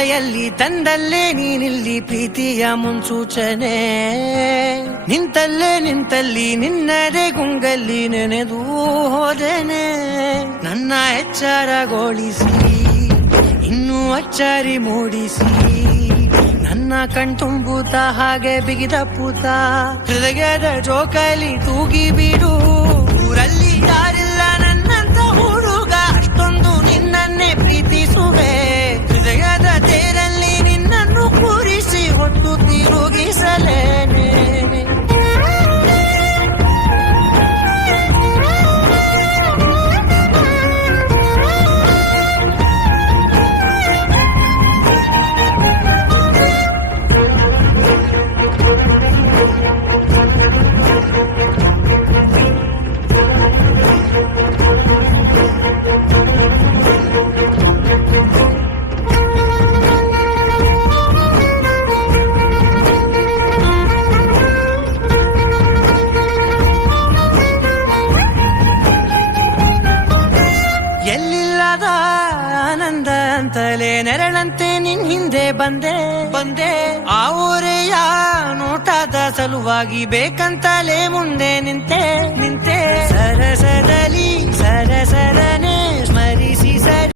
ಮಳೆಯಲ್ಲಿ ತಂದಲ್ಲೇ ನೀನಿಲ್ಲಿ ಪ್ರೀತಿಯ ಮುನ್ಸೂಚನೆ, ನಿಂತಲ್ಲಿ ನಿನ್ನದೇ ಗುಂಗಲ್ಲಿ ನೆನೆದು ಹೋದೆನೆ. ನನ್ನ ಎಚ್ಚರಗೊಳಿಸಿ ಇನ್ನೂ ಅಚ್ಚರಿ ಮೂಡಿಸಿ, ನನ್ನ ಕಣ್ತುಂಬುತ್ತ ಹಾಗೆ ಬಿಗಿದ ಪೂತ ಹೃದಯದ ಜೋಕಾಲಿ ತೂಗಿ ಬಿಡು. ಊರಲ್ಲಿ ಯಾರಿಲ್ಲ ನನ್ನಂತ ಹುಡುಗ, ಅಷ್ಟೊಂದು ನಿನ್ನನ್ನೇ ಪ್ರೀತಿಸುವೆ. ಹೃದಯದ ತೇರಲ್ಲಿ ನಿನ್ನನ್ನು ಕೂರಿಸಿ ಹೊತ್ತು ತಿರುಗಿಸಲೇನೆ. ಎಲ್ಲಿಲ್ಲದ ಆನಂದ ಅಂತಲೇ ನೆರಳಂತೆ ನಿನ್ ಹಿಂದೆ ಬಂದೆ. ಆ ಊರೆಯ ನೋಟದ ಸಲುವಾಗಿ ಬೇಕಂತಲೇ ಮುಂದೆ ನಿಂತೆ. ಸರಸದಲ್ಲಿ ಸರಸರನೆ ಸ್ಮರಿಸಿ ಸರಿ